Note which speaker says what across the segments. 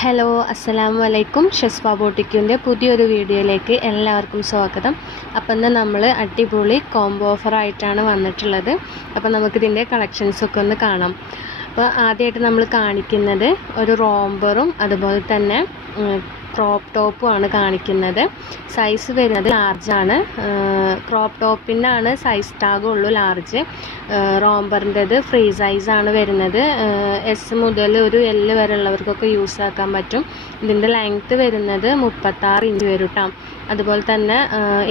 Speaker 1: Hello അസ്സലാമു അലൈക്കും ഷെസ്വ ബോട്ടിക്കിന്റെ പുതിയൊരു വീഡിയോയിലേക്ക് എല്ലാവർക്കും സ്വാഗതം. അപ്പം ഇന്ന് നമ്മൾ അടിപൊളി കോംബോ ഓഫർ ആയിട്ടാണ് വന്നിട്ടുള്ളത്. അപ്പം നമുക്കിതിന്റെ കളക്ഷൻസൊക്കെ ഒന്ന് കാണാം. അപ്പോൾ ആദ്യമായിട്ട് നമ്മൾ കാണിക്കുന്നത് ഒരു റോംബറും അതുപോലെ തന്നെ ക്രോപ്പ് ടോപ്പും ആണ് കാണിക്കുന്നത്. സൈസ് വരുന്നത് ലാർജാണ് ക്രോപ്പ് ടോപ്പിനാണ് സൈസ് ടാഗ് ഉള്ളൂ ലാർജ് റോംബറിന്റെത് ഫ്രീ സൈസ് ആണ് വരുന്നത്. എസ് മുതൽ ഒരു എൽ വരെ ഉള്ളവർക്കൊക്കെ യൂസ് ആക്കാൻ പറ്റും. ഇതിന്റെ ലെങ്ത്ത് വരുന്നത് മുപ്പത്താറ് ഇഞ്ച് വരും കേട്ടോ അതുപോലെ തന്നെ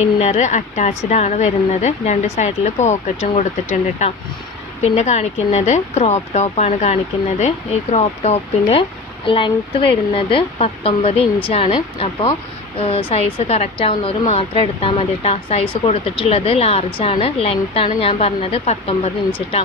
Speaker 1: ഇന്നർ അറ്റാച്ച്ഡ് ആണ് വരുന്നത്. രണ്ട് സൈഡിൽ പോക്കറ്റും കൊടുത്തിട്ടുണ്ട് കേട്ടോ പിന്നെ കാണിക്കുന്നത് ക്രോപ്പ് ടോപ്പാണ് കാണിക്കുന്നത്. ഈ ക്രോപ്പ് ടോപ്പിന്റെ ലെങ്ത്ത് വരുന്നത് പത്തൊമ്പത് ഇഞ്ചാണ് അപ്പോൾ സൈസ് കറക്റ്റ് ആവുന്നവർ മാത്രം എടുത്താൽ മതി കേട്ടോ സൈസ് കൊടുത്തിട്ടുള്ളത് ലാർജാണ് ലെങ്ത്താണ് ഞാൻ പറഞ്ഞത് പത്തൊമ്പത് ഇഞ്ച് കേട്ടോ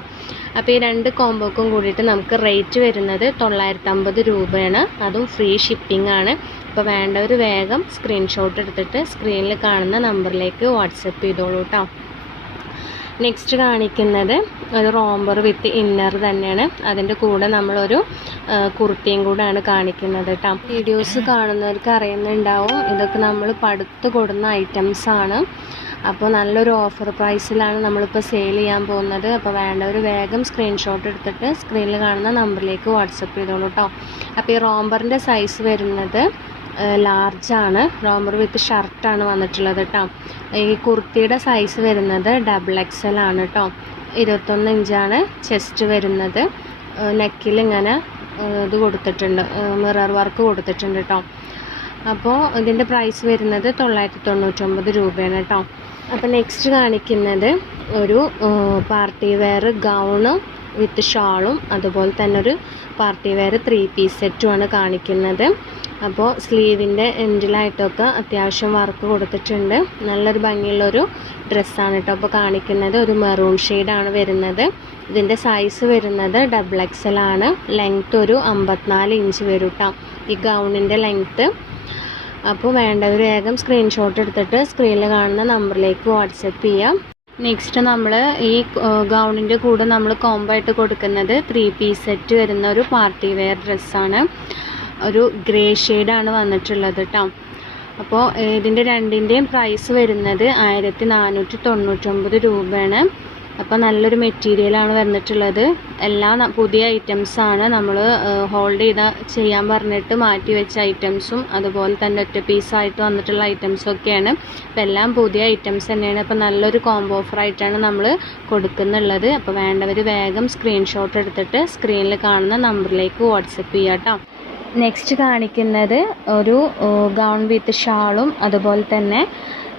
Speaker 1: അപ്പോൾ ഈ രണ്ട് കോംബോക്കും കൂടിയിട്ട് നമുക്ക് റേറ്റ് വരുന്നത് തൊള്ളായിരത്തമ്പത് രൂപയാണ്. അതും ഫ്രീ ഷിപ്പിംഗ് ആണ്. അപ്പോൾ വേണ്ടവർ വേഗം സ്ക്രീൻഷോട്ട് എടുത്തിട്ട് സ്ക്രീനിൽ കാണുന്ന നമ്പറിലേക്ക് വാട്സപ്പ് ചെയ്തോളൂ കേട്ടോ നെക്സ്റ്റ് കാണിക്കുന്നത് ഒരു റോംബർ വിത്ത് ഇന്നർ തന്നെയാണ്. അതിന്റെ കൂടെ നമ്മളൊരു കുർത്തിയും കൂടെയാണ് കാണിക്കുന്നത് കേട്ടോ വീഡിയോസ് കാണുന്നവർക്ക് അറിയുന്നുണ്ടാവും. ഇതൊക്കെ നമ്മൾ പടുത്ത് കൊടുന്ന ആണ്. അപ്പോൾ നല്ലൊരു ഓഫർ പ്രൈസിലാണ് നമ്മളിപ്പോൾ സെയിൽ ചെയ്യാൻ പോകുന്നത്. അപ്പോൾ വേണ്ടവർ വേഗം സ്ക്രീൻഷോട്ട് എടുത്തിട്ട് സ്ക്രീനിൽ കാണുന്ന നമ്പറിലേക്ക് വാട്സപ്പ് ചെയ്തോളൂ കേട്ടോ അപ്പോൾ ഈ റോംബറിന്റെ സൈസ് വരുന്നത് ലാർജാണ് റോമർ വിത്ത് ഷർട്ടാണ് വന്നിട്ടുള്ളത് കേട്ടോ ഈ കുർത്തിയുടെ സൈസ് വരുന്നത് ഡബിൾ എക്സൽ ആണ് കേട്ടോ ഇരുപത്തൊന്ന് ഇഞ്ചാണ് ചെസ്റ്റ് വരുന്നത്. നെക്കിൽ ഇങ്ങനെ ഇത് കൊടുത്തിട്ടുണ്ട്. മിറർ വർക്ക് കൊടുത്തിട്ടുണ്ട് കേട്ടോ അപ്പോൾ ഇതിന്റെ പ്രൈസ് വരുന്നത് തൊള്ളായിരത്തി തൊണ്ണൂറ്റൊമ്പത് രൂപയാണ് കേട്ടോ അപ്പോൾ നെക്സ്റ്റ് കാണിക്കുന്നത് ഒരു പാർട്ടി വെയർ ഗൗണ് വിത്ത് ഷാളും അതുപോലെ തന്നെ ഒരു പാർട്ടി വെയർ ത്രീ പീസ് സെറ്റുമാണ് കാണിക്കുന്നത്. അപ്പോൾ സ്ലീവിന്റെ എൻഡിലായിട്ടൊക്കെ അത്യാവശ്യം വർക്ക് കൊടുത്തിട്ടുണ്ട്. നല്ലൊരു ഭംഗിയുള്ളൊരു ഡ്രസ്സാണ് കേട്ടോ അപ്പോൾ കാണിക്കുന്നത്. ഒരു മെറൂൺ ഷെയ്ഡാണ് വരുന്നത്. ഇതിന്റെ സൈസ് വരുന്നത് ഡബിൾ എക്സൽ ആണ്. ലെങ്ത്ത് ഒരു അമ്പത്തിനാല് ഇഞ്ച് വരും കേട്ടോ ഈ ഗൗണിന്റെ ലെങ്ത്ത് അപ്പോൾ വേണ്ടവർ വേഗം സ്ക്രീൻഷോട്ട് എടുത്തിട്ട് സ്ക്രീനിൽ കാണുന്ന നമ്പറിലേക്ക് വാട്സപ്പ് ചെയ്യാം. നെക്സ്റ്റ് നമ്മൾ ഈ ഗൗണിന്റെ കൂടെ നമ്മൾ കോംബോ ആയിട്ട് കൊടുക്കുന്നത് ത്രീ പീസ് സെറ്റ് വരുന്ന ഒരു പാർട്ടി വെയർ ഡ്രസ്സാണ് ഒരു ഗ്രേ ഷെയ്ഡാണ് വന്നിട്ടുള്ളത് കേട്ടോ അപ്പോൾ ഇതിന്റെ രണ്ടിന്റെയും പ്രൈസ് വരുന്നത് ആയിരത്തി നാനൂറ്റി തൊണ്ണൂറ്റൊമ്പത് രൂപയാണ്. അപ്പോൾ നല്ലൊരു മെറ്റീരിയലാണ് വന്നിട്ടുള്ളത്. എല്ലാ പുതിയ ഐറ്റംസാണ് നമ്മൾ ഹോൾഡ് ചെയ്ത ചെയ്യാൻ പറഞ്ഞിട്ട് മാറ്റി വെച്ച ഐറ്റംസും അതുപോലെ തന്നെ ഒറ്റ പീസായിട്ട് വന്നിട്ടുള്ള ഐറ്റംസും ഒക്കെയാണ്. അപ്പോൾ എല്ലാം പുതിയ ഐറ്റംസ് തന്നെയാണ്. അപ്പോൾ നല്ലൊരു കോംബോ ഓഫറായിട്ടാണ് നമ്മൾ കൊടുക്കുന്നുള്ളത്. അപ്പോൾ വേണ്ടവർ വേഗം സ്ക്രീൻഷോട്ട് എടുത്തിട്ട് സ്ക്രീനിൽ കാണുന്ന നമ്പറിലേക്ക് വാട്സപ്പ് ചെയ്യാം കേട്ടോ നെക്സ്റ്റ് കാണിക്കുന്നത് ഒരു ഗൗൺ വിത്ത് ഷാളും അതുപോലെ തന്നെ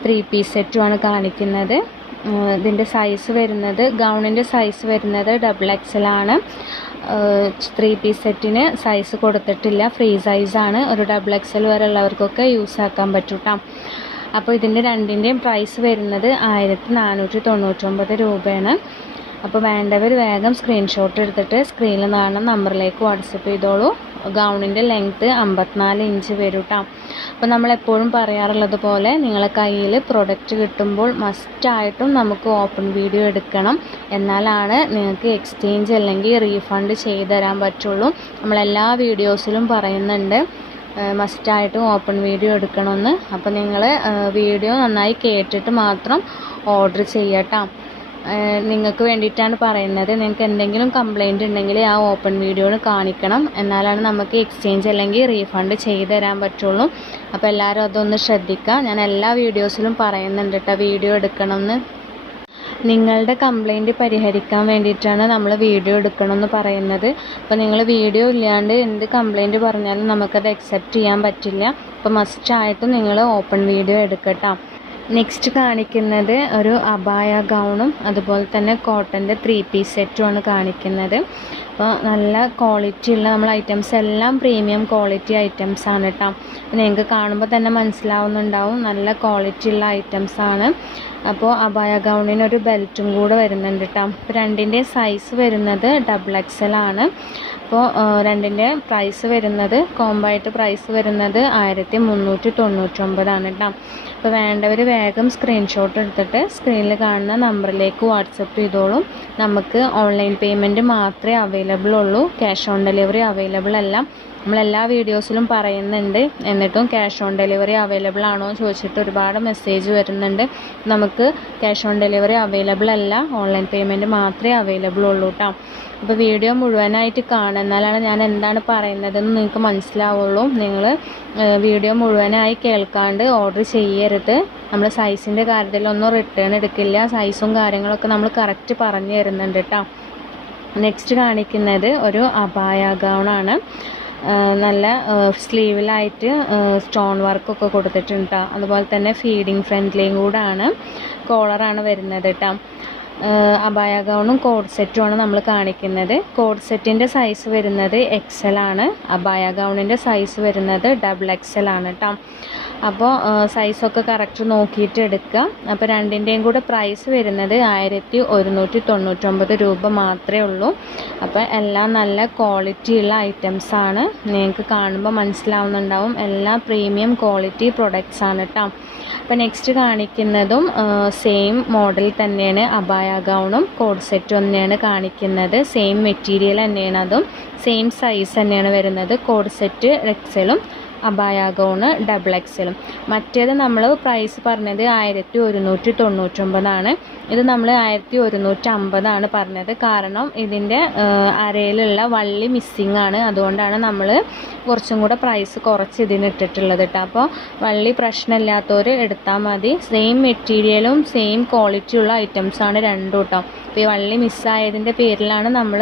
Speaker 1: ത്രീ പീസ് സെറ്റുമാണ് കാണിക്കുന്നത്. ഇതിന്റെ സൈസ് വരുന്നത് ഗൗണിന്റെ സൈസ് വരുന്നത് ഡബിൾ എക്സൽ ആണ്. ത്രീ പീസ് സെറ്റിന് സൈസ് കൊടുത്തിട്ടില്ല. ഫ്രീ സൈസാണ് ഒരു ഡബിൾ എക്സൽ വരെ ഉള്ളവർക്കൊക്കെ യൂസ് ആക്കാൻ പറ്റൂട്ടോ. അപ്പോൾ ഇതിന്റെ രണ്ടിന്റെയും പ്രൈസ് വരുന്നത് ആയിരത്തി നാനൂറ്റി തൊണ്ണൂറ്റൊമ്പത് രൂപയാണ്. അപ്പോൾ വേണ്ടവർ വേഗം സ്ക്രീൻഷോട്ട് എടുത്തിട്ട് സ്ക്രീനിൽ കാണുന്ന നമ്പറിലേക്ക് വാട്സപ്പ് ചെയ്തോളൂ. ഗൗണിന്റെ ലെങ്ത്ത് അമ്പത്തിനാല് ഇഞ്ച് വരും കേട്ടോ അപ്പോൾ നമ്മളെപ്പോഴും പറയാറുള്ളത് പോലെ നിങ്ങളെ കയ്യിൽ പ്രൊഡക്റ്റ് കിട്ടുമ്പോൾ മസ്റ്റായിട്ടും നമുക്ക് ഓപ്പൺ വീഡിയോ എടുക്കണം. എന്നാലാണ് നിങ്ങൾക്ക് എക്സ്ചേഞ്ച് അല്ലെങ്കിൽ റീഫണ്ട് ചെയ്ത് തരാൻ പറ്റുള്ളൂ. നമ്മളെല്ലാ വീഡിയോസിലും പറയുന്നുണ്ട്. മസ്റ്റായിട്ടും ഓപ്പൺ വീഡിയോ എടുക്കണമെന്ന് അപ്പോൾ നിങ്ങൾ വീഡിയോ നന്നായി കേട്ടിട്ട് മാത്രം ഓർഡർ ചെയ്യട്ടോ. നിങ്ങൾക്ക് വേണ്ടിയിട്ടാണ് പറയുന്നത്. നിങ്ങൾക്ക് എന്തെങ്കിലും കംപ്ലൈന്റ് ഉണ്ടെങ്കിൽ ആ ഓപ്പൺ വീഡിയോയിൽ കാണിക്കണം. എന്നാലാണ് നമുക്ക് എക്സ്ചേഞ്ച് അല്ലെങ്കിൽ റീഫണ്ട് ചെയ്ത് തരാൻ പറ്റുള്ളൂ. അപ്പോൾ എല്ലാവരും അതൊന്ന് ശ്രദ്ധിക്കുക. ഞാൻ എല്ലാ വീഡിയോസിലും പറയുന്നുണ്ട് കേട്ടോ വീഡിയോ എടുക്കണമെന്ന് നിങ്ങളുടെ കംപ്ലൈന്റ് പരിഹരിക്കാൻ വേണ്ടിയിട്ടാണ് നമ്മൾ വീഡിയോ എടുക്കണമെന്ന് പറയുന്നത്. അപ്പോൾ നിങ്ങൾ വീഡിയോ ഇല്ലാണ്ട് എന്ത് കംപ്ലൈന്റ് പറഞ്ഞാലും നമുക്കത് അക്സെപ്റ്റ് ചെയ്യാൻ പറ്റില്ല. അപ്പോൾ മസ്റ്റായിട്ടും നിങ്ങൾ ഓപ്പൺ വീഡിയോ എടുക്കട്ടോ. നെക്സ്റ്റ് കാണിക്കുന്നത് ഒരു അബായ ഗൗണും അതുപോലെ തന്നെ കോട്ടന്റെ ത്രീ പീസ് സെറ്റും ആണ് കാണിക്കുന്നത്. അപ്പോൾ നല്ല ക്വാളിറ്റി ഉള്ള നമ്മൾ ഐറ്റംസ് എല്ലാം പ്രീമിയം ക്വാളിറ്റി ഐറ്റംസ് ആണ് കേട്ടോ നിങ്ങൾക്ക് കാണുമ്പോൾ തന്നെ മനസ്സിലാവുന്നുണ്ടാവും നല്ല ക്വാളിറ്റി ഉള്ള ഐറ്റംസ് ആണ്. അപ്പോൾ അബായ ഗൗണിന് ഒരു ബെൽറ്റും കൂടെ വരുന്നുണ്ട് കേട്ടോ അപ്പോൾ രണ്ടിന്റെ സൈസ് വരുന്നത് ഡബിൾ എക്സൽ ആണ്. അപ്പോൾ രണ്ടിന്റെ പ്രൈസ് വരുന്നത് കോമ്പായിട്ട് പ്രൈസ് വരുന്നത് ആയിരത്തി മുന്നൂറ്റി തൊണ്ണൂറ്റൊമ്പതാണ് കേട്ടോ അപ്പോൾ വേണ്ടവർ വേഗം സ്ക്രീൻഷോട്ട് എടുത്തിട്ട് സ്ക്രീനിൽ കാണുന്ന നമ്പറിലേക്ക് വാട്സപ്പ് ചെയ്തോളും. നമുക്ക് ഓൺലൈൻ പേയ്മെന്റ് മാത്രമേ അവൈലബിൾ ഉള്ളൂ. ക്യാഷ് ഓൺ ഡെലിവറി അവൈലബിൾ അല്ല. നമ്മളെല്ലാ വീഡിയോസിലും പറയുന്നുണ്ട്. എന്നിട്ടും ക്യാഷ് ഓൺ ഡെലിവറി അവൈലബിൾ ആണോ എന്ന് ചോദിച്ചിട്ട് ഒരുപാട് മെസ്സേജ് വരുന്നുണ്ട്. നമുക്ക് ക്യാഷ് ഓൺ ഡെലിവറി അവൈലബിൾ അല്ല. ഓൺലൈൻ പേയ്മെന്റ് മാത്രമേ അവൈലബിൾ ഉള്ളൂ കേട്ടോ അപ്പോൾ വീഡിയോ മുഴുവനായിട്ട് കാണുക എന്നാലാണ് ഞാൻ എന്താണ് പറയുന്നതെന്ന് നിങ്ങൾക്ക് മനസ്സിലാവുള്ളൂ. നിങ്ങൾ വീഡിയോ മുഴുവനായി കേൾക്കാണ്ട് ഓർഡർ ചെയ്യരുത്. നമ്മൾ സൈസിന്റെ കാര്യത്തിലൊന്നും റിട്ടേൺ എടുക്കില്ല. സൈസും കാര്യങ്ങളൊക്കെ നമ്മൾ കറക്റ്റ് പറഞ്ഞു തരുന്നുണ്ട് കേട്ടോ നെക്സ്റ്റ് കാണിക്കുന്നത് ഒരു അപായ ഗൗണാണ് നല്ല സ്ലീവിലായിട്ട് സ്റ്റോൺ വർക്കൊക്കെ കൊടുത്തിട്ടുണ്ട് ട്ടോ. അതുപോലെ തന്നെ ഫീഡിങ് ഫ്രണ്ട്ലിയും കൂടാണ്. കോളറാണ് വരുന്നത് കേട്ടോ അബായ ഗൗണും കോഡ് സെറ്റുമാണ് നമ്മൾ കാണിക്കുന്നത്. കോഡ് സെറ്റിന്റെ സൈസ് വരുന്നത് എക്സൽ ആണ്. അബായ ഗൗണിന്റെ സൈസ് വരുന്നത് ഡബിൾ എക്സൽ ആണ് കേട്ടോ അപ്പോൾ സൈസൊക്കെ കറക്റ്റ് നോക്കിയിട്ട് എടുക്കുക അപ്പോൾ രണ്ടിന്റെയും കൂടെ പ്രൈസ് വരുന്നത് ആയിരത്തി ഒരുന്നൂറ്റി തൊണ്ണൂറ്റൊമ്പത് രൂപ മാത്രമേ ഉള്ളൂ. അപ്പോൾ എല്ലാം നല്ല ക്വാളിറ്റി ഉള്ള ഐറ്റംസ് ആണ്. നിങ്ങൾക്ക് കാണുമ്പോൾ മനസ്സിലാവുന്നുണ്ടാവും. എല്ലാം പ്രീമിയം ക്വാളിറ്റി പ്രൊഡക്ട്സ് ആണ് കേട്ടോ അപ്പോൾ നെക്സ്റ്റ് കാണിക്കുന്നതും സെയിം മോഡൽ തന്നെയാണ് അബായ ഗൗണും കോഡ് സെറ്റും തന്നെയാണ് കാണിക്കുന്നത്. സെയിം മെറ്റീരിയൽ തന്നെയാണ് അതും. സെയിം സൈസ് തന്നെയാണ് വരുന്നത്. കോഡ് സെറ്റ് എക്സലും അബായ ഗൗണ് ഡബിൾ എക്സലും മറ്റേത് നമ്മൾ പ്രൈസ് പറഞ്ഞത് ആയിരത്തി ഒരുന്നൂറ്റി തൊണ്ണൂറ്റൊമ്പതാണ് ഇത് നമ്മൾ ആയിരത്തി ഒരുന്നൂറ്റി അമ്പതാണ് പറഞ്ഞത്. കാരണം ഇതിന്റെ അരയിലുള്ള വള്ളി മിസ്സിങ് ആണ്. അതുകൊണ്ടാണ് നമ്മൾ കുറച്ചും കൂടെ പ്രൈസ് കുറച്ച് ഇതിന് ഇട്ടിട്ടുള്ളത് കേട്ടോ അപ്പോൾ വള്ളി പ്രശ്നമില്ലാത്തവർ എടുത്താൽ മതി. സെയിം മെറ്റീരിയലും സെയിം ക്വാളിറ്റിയുള്ള ഐറ്റംസാണ് രണ്ടും കേട്ടോ അപ്പോൾ ഈ വള്ളി മിസ്സായതിന്റെ പേരിലാണ് നമ്മൾ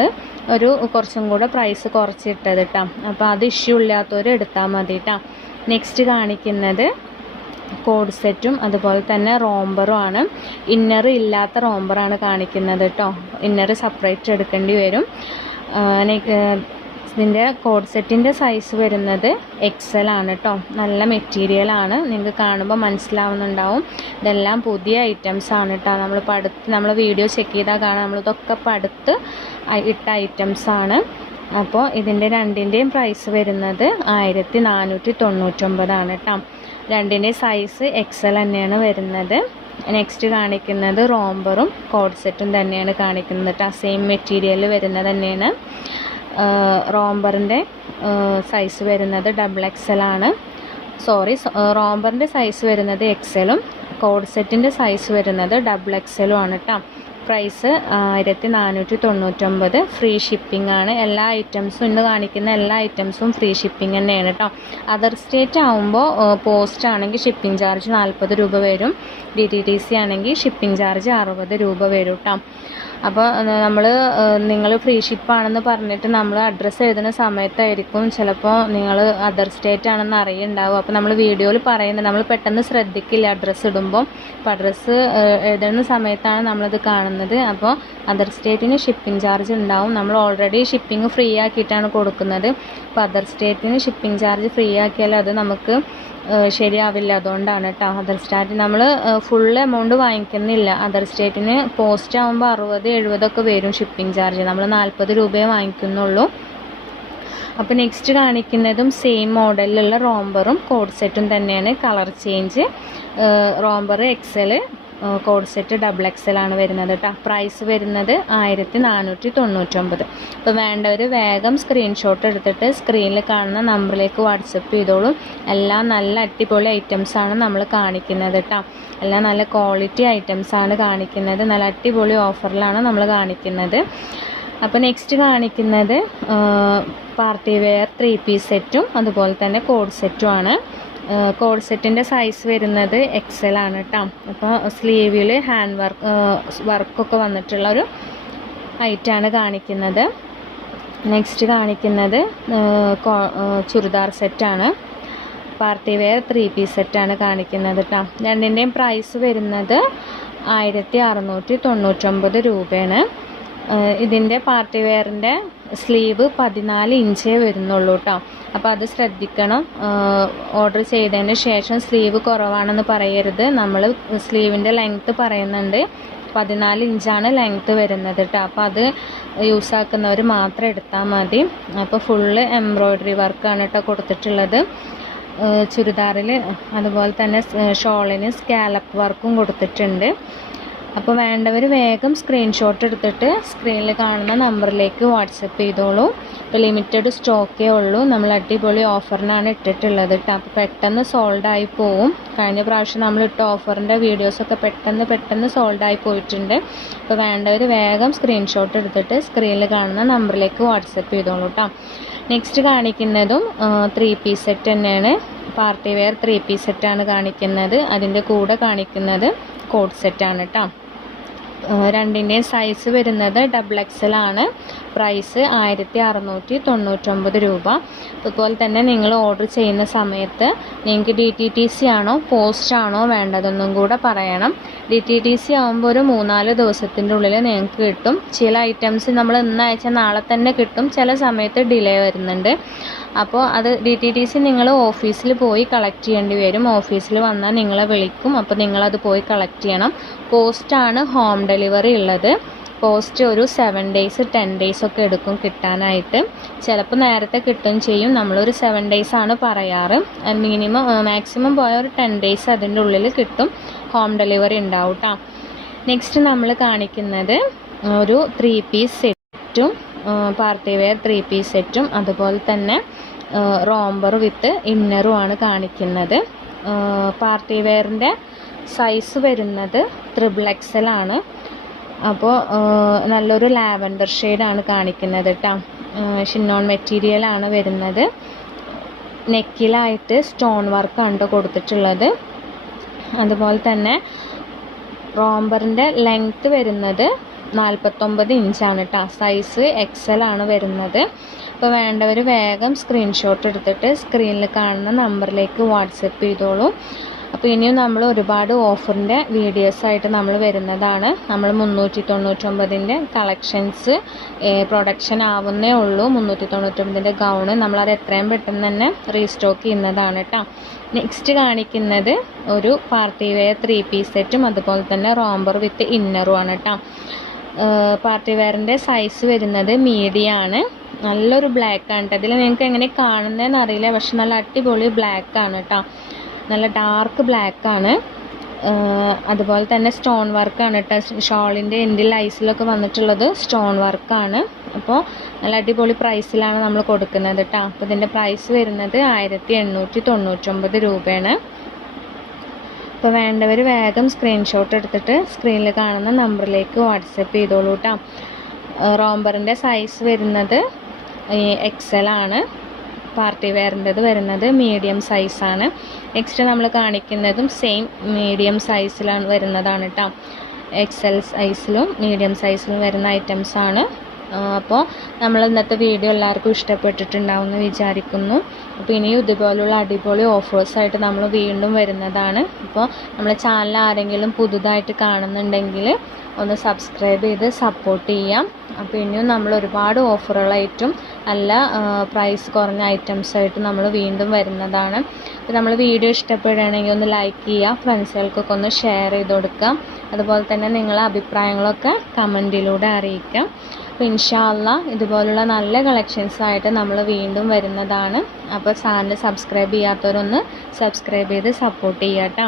Speaker 1: ഒരു കുറച്ചും കൂടെ പ്രൈസ് കുറച്ചിട്ടത് കേട്ടോ അപ്പോൾ അത് ഇഷ്യൂ ഇല്ലാത്തവർ എടുത്താൽ മതി നെക്സ്റ്റ് കാണിക്കുന്നത് കോഡ് സെറ്റും അതുപോലെ തന്നെ റോംബറും ആണ്. ഇന്നർ ഇല്ലാത്ത റോംബറാണ് കാണിക്കുന്നത് കേട്ടോ. ഇന്നർ സെപ്പറേറ്റ് എടുക്കേണ്ടി വരും. ഇതിന്റെ കോഡ് സെറ്റിന്റെ സൈസ് വരുന്നത് എക്സൽ ആണ് കേട്ടോ. നല്ല മെറ്റീരിയൽ ആണ്. നിങ്ങൾക്ക് കാണുമ്പോൾ മനസ്സിലാവുന്നുണ്ടാവും. ഇതെല്ലാം പുതിയ ഐറ്റംസ് ആണ് കേട്ടോ. നമ്മൾ പടുത്ത് നമ്മൾ വീഡിയോ ചെക്ക് ചെയ്താൽ കാണാം. നമ്മളിതൊക്കെ പടുത്ത് ഇട്ട ഐറ്റംസ് ആണ്. അപ്പോൾ ഇതിന്റെ രണ്ടിന്റെയും പ്രൈസ് വരുന്നത് ആയിരത്തി നാനൂറ്റി തൊണ്ണൂറ്റൊമ്പതാണ് കേട്ടോ രണ്ടിന്റെ സൈസ് എക്സൽ തന്നെയാണ് വരുന്നത്. നെക്സ്റ്റ് കാണിക്കുന്നത് റോംബറും കോഡ് സെറ്റും തന്നെയാണ് കാണിക്കുന്നത് കേട്ടോ സെയിം മെറ്റീരിയൽ വരുന്നത് തന്നെയാണ്. റോംബറിന്റെ സൈസ് വരുന്നത് ഡബിൾ എക്സൽ ആണ്. സോറി റോംബറിന്റെ സൈസ് വരുന്നത് എക്സലും കോഡ് സെറ്റിന്റെ സൈസ് വരുന്നത് ഡബിൾ എക്സലും ആണ് കേട്ടോ പ്രൈസ് ആയിരത്തി നാനൂറ്റി തൊണ്ണൂറ്റൊമ്പത് ഫ്രീ ഷിപ്പിംഗ് ആണ്. എല്ലാ ഐറ്റംസും ഇന്ന് കാണിക്കുന്ന എല്ലാ ഐറ്റംസും ഫ്രീ ഷിപ്പിംഗ് തന്നെയാണ് കേട്ടോ അതർ സ്റ്റേറ്റ് ആകുമ്പോൾ പോസ്റ്റ് ആണെങ്കിൽ ഷിപ്പിംഗ് ചാർജ് നാൽപ്പത് രൂപ വരും. ഡി ആണെങ്കിൽ ഷിപ്പിംഗ് ചാർജ് അറുപത് രൂപ വരും കേട്ടോ അപ്പോൾ നമ്മൾ നിങ്ങൾ ഫ്രീ ഷിപ്പാണെന്ന് പറഞ്ഞിട്ട് നമ്മൾ അഡ്രസ്സ് എഴുതുന്ന സമയത്തായിരിക്കും ചിലപ്പോൾ നിങ്ങൾ അതർ സ്റ്റേറ്റ് ആണെന്ന് അറിയുണ്ടാവും. അപ്പോൾ നമ്മൾ വീഡിയോയിൽ പറയുന്നത് നമ്മൾ പെട്ടെന്ന് ശ്രദ്ധിക്കില്ല അഡ്രസ്സ് ഇടുമ്പോൾ അപ്പോൾ അഡ്രസ്സ് എഴുതുന്ന സമയത്താണ് നമ്മളത് കാണുന്നത്. അപ്പോൾ അതർ സ്റ്റേറ്റിന് ഷിപ്പിംഗ് ചാർജ് ഉണ്ടാവും. നമ്മൾ ഓൾറെഡി ഷിപ്പിംഗ് ഫ്രീ ആക്കിയിട്ടാണ് കൊടുക്കുന്നത്. അപ്പോൾ അതർ സ്റ്റേറ്റിന് ഷിപ്പിംഗ് ചാർജ് ഫ്രീ ആക്കിയാൽ അത് നമുക്ക് ശരിയാവില്ല. അതുകൊണ്ടാണ് കേട്ടോ അതർ സ്റ്റേറ്റ് നമ്മൾ ഫുൾ എമൗണ്ട് വാങ്ങിക്കുന്നില്ല. അതർ സ്റ്റേറ്റിന് പോസ്റ്റ് ആകുമ്പോൾ അറുപത് എഴുപതൊക്കെ വരും ഷിപ്പിംഗ് ചാർജ് നമ്മൾ നാൽപ്പത് രൂപയെ വാങ്ങിക്കുന്നുള്ളൂ. അപ്പോൾ നെക്സ്റ്റ് കാണിക്കുന്നതും സെയിം മോഡലിലുള്ള റോംബറും കോഡ് സെറ്റും തന്നെയാണ്. Colour change romper XL co-ord set double XL ആണ് വരുന്നത് കേട്ടോ പ്രൈസ് വരുന്നത് ആയിരത്തി നാനൂറ്റി തൊണ്ണൂറ്റൊമ്പത് അപ്പോൾ വേണ്ടവർ വേഗം സ്ക്രീൻഷോട്ട് എടുത്തിട്ട് സ്ക്രീനിൽ കാണുന്ന നമ്പറിലേക്ക് വാട്സപ്പ് ചെയ്തോളും. എല്ലാം നല്ല അടിപൊളി ഐറ്റംസ് ആണ് നമ്മൾ കാണിക്കുന്നത് കേട്ടോ എല്ലാം നല്ല ക്വാളിറ്റി ഐറ്റംസ് ആണ് കാണിക്കുന്നത്. നല്ല അടിപൊളി ഓഫറിലാണ് നമ്മൾ കാണിക്കുന്നത്. അപ്പോൾ നെക്സ്റ്റ് കാണിക്കുന്നത് പാർട്ടി വെയർ ത്രീ പീസ് സെറ്റും അതുപോലെ തന്നെ കോഡ് സെറ്റും ആണ്. കോഡ് സെറ്റിന്റെ സൈസ് വരുന്നത് എക്സൽ ആണ് കേട്ടോ അപ്പോൾ സ്ലീവിൽ ഹാൻഡ് വർക്ക് വർക്കൊക്കെ വന്നിട്ടുള്ള ഒരു ഐറ്റാണ് കാണിക്കുന്നത്. നെക്സ്റ്റ് കാണിക്കുന്നത് ചുരിദാർ സെറ്റാണ് പാർട്ടി വെയർ ത്രീ പീസ് സെറ്റാണ് കാണിക്കുന്നത് കേട്ടോ രണ്ടിന്റെയും പ്രൈസ് വരുന്നത് ആയിരത്തി അറുന്നൂറ്റി തൊണ്ണൂറ്റൊമ്പത് രൂപയാണ്. ഇതിന്റെ പാർട്ടി വെയറിന്റെ സ്ലീവ് പതിനാല് ഇഞ്ചേ വരുന്നുള്ളൂ കേട്ടോ അപ്പോൾ അത് ശ്രദ്ധിക്കണം. ഓർഡർ ചെയ്തതിന് ശേഷം സ്ലീവ് കുറവാണെന്ന് പറയരുത്. നമ്മൾ സ്ലീവിന്റെ ലെങ്ത്ത് പറയുന്നുണ്ട്. പതിനാല് ഇഞ്ചാണ് ലെങ്ത്ത് വരുന്നത് കേട്ടോ അപ്പോൾ അത് യൂസ് ആക്കുന്നവർ മാത്രം എടുത്താൽ മതി. അപ്പോൾ ഫുള്ള് എംബ്രോയ്ഡറി വർക്കാണ് കേട്ടോ കൊടുത്തിട്ടുള്ളത്. ചുരിദാറിൽ അതുപോലെ തന്നെ ഷോളിന് സ്കാലപ്പ് വർക്കും കൊടുത്തിട്ടുണ്ട്. അപ്പോൾ വേണ്ടവർ വേഗം സ്ക്രീൻഷോട്ട് എടുത്തിട്ട് സ്ക്രീനിൽ കാണുന്ന നമ്പറിലേക്ക് വാട്സപ്പ് ചെയ്തോളൂ. ഇപ്പോൾ ലിമിറ്റഡ് സ്റ്റോക്കേ ഉള്ളൂ. നമ്മൾ അടിപൊളി ഓഫറിനാണ് ഇട്ടിട്ടുള്ളത് കേട്ടോ അപ്പോൾ പെട്ടെന്ന് സോൾഡ് ആയി പോവും. കഴിഞ്ഞ പ്രാവശ്യം നമ്മൾ ഇട്ട ഓഫറിന്റെ വീഡിയോസൊക്കെ പെട്ടെന്ന് പെട്ടെന്ന് സോൾഡ് ആയി പോയിട്ടുണ്ട്. അപ്പോൾ വേണ്ടവർ വേഗം സ്ക്രീൻഷോട്ട് എടുത്തിട്ട് സ്ക്രീനിൽ കാണുന്ന നമ്പറിലേക്ക് വാട്സപ്പ് ചെയ്തോളൂ കേട്ടോ നെക്സ്റ്റ് കാണിക്കുന്നതും ത്രീ പീസ് സെറ്റ് തന്നെയാണ്. പാർട്ടി വെയർ ത്രീ പീസ് സെറ്റാണ് കാണിക്കുന്നത്. അതിന്റെ കൂടെ കാണിക്കുന്നത് കോട്ട് സെറ്റാണ് കേട്ടോ രണ്ടിന്റെയും സൈസ് വരുന്നത് ഡബിൾ എക്സൽ ആണ്. പ്രൈസ് ആയിരത്തി അറുന്നൂറ്റി തൊണ്ണൂറ്റൊമ്പത് രൂപ. അതുപോലെ തന്നെ നിങ്ങൾ ഓർഡർ ചെയ്യുന്ന സമയത്ത് നിങ്ങൾക്ക് ഡി ടി ടി സി ആണോ പോസ്റ്റ് ആണോ വേണ്ടതെന്നും കൂടെ പറയണം. ഡി ടി ടി സി ആകുമ്പോൾ ഒരു മൂന്നാൽ ദിവസത്തിന്റെ ഉള്ളിൽ നിങ്ങൾക്ക് കിട്ടും. ചില ഐറ്റംസ് നമ്മൾ ഇന്ന് അയച്ചാൽ നാളെ തന്നെ കിട്ടും. ചില സമയത്ത് ഡിലേ വരുന്നുണ്ട്. അപ്പോൾ അത് ഡി ടി ടി സി നിങ്ങൾ ഓഫീസിൽ പോയി കളക്ട് ചെയ്യേണ്ടി വരും. ഓഫീസിൽ വന്നാൽ നിങ്ങളെ വിളിക്കും. അപ്പോൾ നിങ്ങളത് പോയി കളക്ട് ചെയ്യണം. പോസ്റ്റാണ് ഹോം ഡെലിവറി ഉള്ളത്. പോസ്റ്റ് ഒരു സെവൻ ഡേയ്സ് ടെൻ ഡേയ്സ് ഒക്കെ എടുക്കും കിട്ടാനായിട്ട്. ചിലപ്പോൾ നേരത്തെ കിട്ടും ചെയ്യും. നമ്മളൊരു സെവൻ ഡേയ്സ് ആണ് പറയാറ്. മിനിമം മാക്സിമം പോയ ഒരു ടെൻ ഡേയ്സ് അതിന്റെ ഉള്ളിൽ കിട്ടും. ഹോം ഡെലിവറി ഉണ്ടാവും കേട്ടോ നെക്സ്റ്റ് നമ്മൾ കാണിക്കുന്നത് ഒരു ത്രീ പീസ് സെറ്റും പാർട്ടി വെയർ ത്രീ പീസ് സെറ്റും. അതുപോലെ തന്നെ റോംബർ വിത്ത് ഇന്നറും ആണ് കാണിക്കുന്നത്. പാർട്ടി വെയറിന്റെ സൈസ് വരുന്നത് ത്രിബിൾ എക്സൽ ആണ്. അപ്പോൾ നല്ലൊരു ലാവൻഡർ ഷെയ്ഡാണ് കാണിക്കുന്നത് കേട്ടോ ഷിന്നോൺ മെറ്റീരിയൽ ആണ് വരുന്നത്. നെക്കിലായിട്ട് സ്റ്റോൺ വർക്കാണ് കൊടുത്തിട്ടുള്ളത്. അതുപോലെ തന്നെ റോംബറിന്റെ ലെങ്ത്ത് വരുന്നത് നാൽപ്പത്തൊമ്പത് ഇഞ്ചാണ് കേട്ടോ സൈസ് എക്സൽ ആണ് വരുന്നത്. അപ്പോൾ വേണ്ടവർ വേഗം സ്ക്രീൻഷോട്ട് എടുത്തിട്ട് സ്ക്രീനിൽ കാണുന്ന നമ്പറിലേക്ക് വാട്സപ്പ് ചെയ്തോളൂ. അപ്പോൾ ഇനിയും നമ്മൾ ഒരുപാട് ഓഫറിന്റെ വീഡിയോസായിട്ട് നമ്മൾ വരുന്നതാണ്. നമ്മൾ മുന്നൂറ്റി തൊണ്ണൂറ്റൊമ്പതിന്റെ കളക്ഷൻസ് പ്രൊഡക്ഷൻ ആവുന്നേ ഉള്ളൂ. മുന്നൂറ്റി തൊണ്ണൂറ്റൊമ്പതിന്റെ ഗൗണ് നമ്മളത് എത്രയും പെട്ടെന്ന് തന്നെ റീസ്റ്റോക്ക് ചെയ്യുന്നതാണ് കേട്ടോ നെക്സ്റ്റ് കാണിക്കുന്നത് ഒരു പാർട്ടി വെയർ ത്രീ പീസ് സെറ്റും അതുപോലെ തന്നെ റോംബർ വിത്ത് ഇന്നറും ആണ് കേട്ടോ പാർട്ടി വെയറിന്റെ സൈസ് വരുന്നത് മീഡിയം ആണ്. നല്ലൊരു ബ്ലാക്ക് ആണ് കേട്ടോ ഇതിൽ നിങ്ങൾക്ക് എങ്ങനെ കാണുന്നതെന്ന് അറിയില്ല പക്ഷെ നല്ല അടിപൊളി ബ്ലാക്ക് ആണ് കേട്ടോ നല്ല ഡാർക്ക് ബ്ലാക്ക് ആണ്. അതുപോലെ തന്നെ സ്റ്റോൺ വർക്കാണ് കേട്ടോ ഷോളിന്റെ എൻഡിൽ ഐസിലൊക്കെ വന്നിട്ടുള്ളത് സ്റ്റോൺ വർക്കാണ് അപ്പോൾ നല്ല അടിപൊളി പ്രൈസിലാണ് നമ്മൾ കൊടുക്കുന്നത് കേട്ടോ അപ്പോൾ ഇതിന്റെ പ്രൈസ് വരുന്നത് ആയിരത്തി എണ്ണൂറ്റി തൊണ്ണൂറ്റൊമ്പത് രൂപയാണ്. അപ്പോൾ വേണ്ടവർ വേഗം സ്ക്രീൻഷോട്ട് എടുത്തിട്ട് സ്ക്രീനിൽ കാണുന്ന നമ്പറിലേക്ക് വാട്സപ്പ് ചെയ്തോളൂ കേട്ടോ റോംബറിന്റെ സൈസ് വരുന്നത് എക്സൽ ആണ്. പാർട്ടി വെയറിന്റെത് വരുന്നത് മീഡിയം സൈസാണ് നെക്സ്റ്റ് നമ്മൾ കാണിക്കുന്നതും സെയിം മീഡിയം സൈസിലാണ് വരുന്നതാണ് കേട്ടോ എക്സൽ സൈസിലും മീഡിയം സൈസിലും വരുന്ന ഐറ്റംസ് ആണ്. അപ്പോൾ നമ്മൾ ഇന്നത്തെ വീഡിയോ എല്ലാവർക്കും ഇഷ്ടപ്പെട്ടിട്ടുണ്ടാവും എന്ന് വിചാരിക്കുന്നു. അപ്പോൾ ഇനിയും ഇതുപോലുള്ള അടിപൊളി ഓഫേഴ്സായിട്ട് നമ്മൾ വീണ്ടും വരുന്നതാണ്. അപ്പോൾ നമ്മളെ ചാനൽ ആരെങ്കിലും പുതുതായിട്ട് കാണുന്നുണ്ടെങ്കിൽ ഒന്ന് സബ്സ്ക്രൈബ് ചെയ്ത് സപ്പോർട്ട് ചെയ്യാം. അപ്പോൾ ഇനിയും നമ്മൾ ഒരുപാട് ഓഫറുകളായിട്ടും നല്ല പ്രൈസ് കുറഞ്ഞ ഐറ്റംസ് ആയിട്ട് നമ്മൾ വീണ്ടും വരുന്നതാണ്. അപ്പോൾ നമ്മൾ വീഡിയോ ഇഷ്ടപ്പെടുകയാണെങ്കിൽ ഒന്ന് ലൈക്ക് ചെയ്യുക ഫ്രണ്ട്സുകൾക്കൊക്കെ ഒന്ന് ഷെയർ ചെയ്ത് കൊടുക്കുക. അതുപോലെ തന്നെ നിങ്ങളെ അഭിപ്രായങ്ങളൊക്കെ കമന്റിലൂടെ അറിയിക്കാം. അപ്പോൾ ഇൻഷാല്ല ഇതുപോലുള്ള നല്ല കളക്ഷൻസായിട്ട് നമ്മൾ വീണ്ടും വരുന്നതാണ്. അപ്പോൾ ചാനൽ സബ്സ്ക്രൈബ് ചെയ്യാത്തവരൊന്ന് സബ്സ്ക്രൈബ് ചെയ്ത് സപ്പോർട്ട് ചെയ്യാം കേട്ടോ.